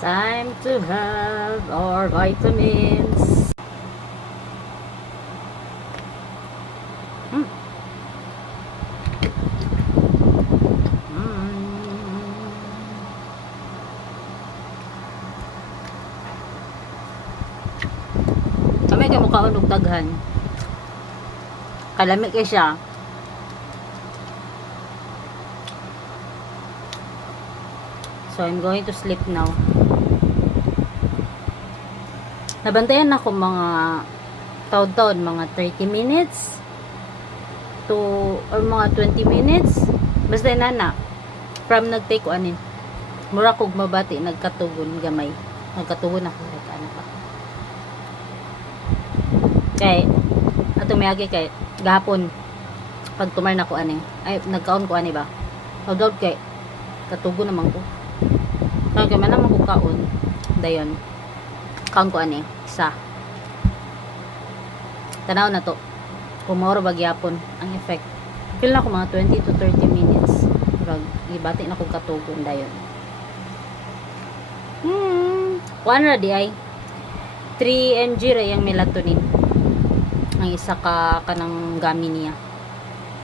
Time to have our vitamins. Mm. Kami kay mukha og daghan. Kalami kay siya. So I'm going to sleep now. Nabantayan ako mga taon-taon, mga 30 minutes to or mga 20 minutes. Basta nana from nagtake ko anin. Mura kog mabati nagkatugon gamay. Nagkatugon ako anak pa. Kay ato miagi kay gahapon pag tumar na ko ani. Ay nagkaon ko ani ba. Although kay katugon naman ko. Kaya man naman ko kaon. Dayon. Kaon ko ani isa. Tanaw na to. Kumoro bagyapon ang effect. Feel na ko mga 20 to 30 minutes. Pag ibati na ko katugon dayon. Kuan ra di ay 3 mg ra yung melatonin. Ang isa ka kanang gami niya.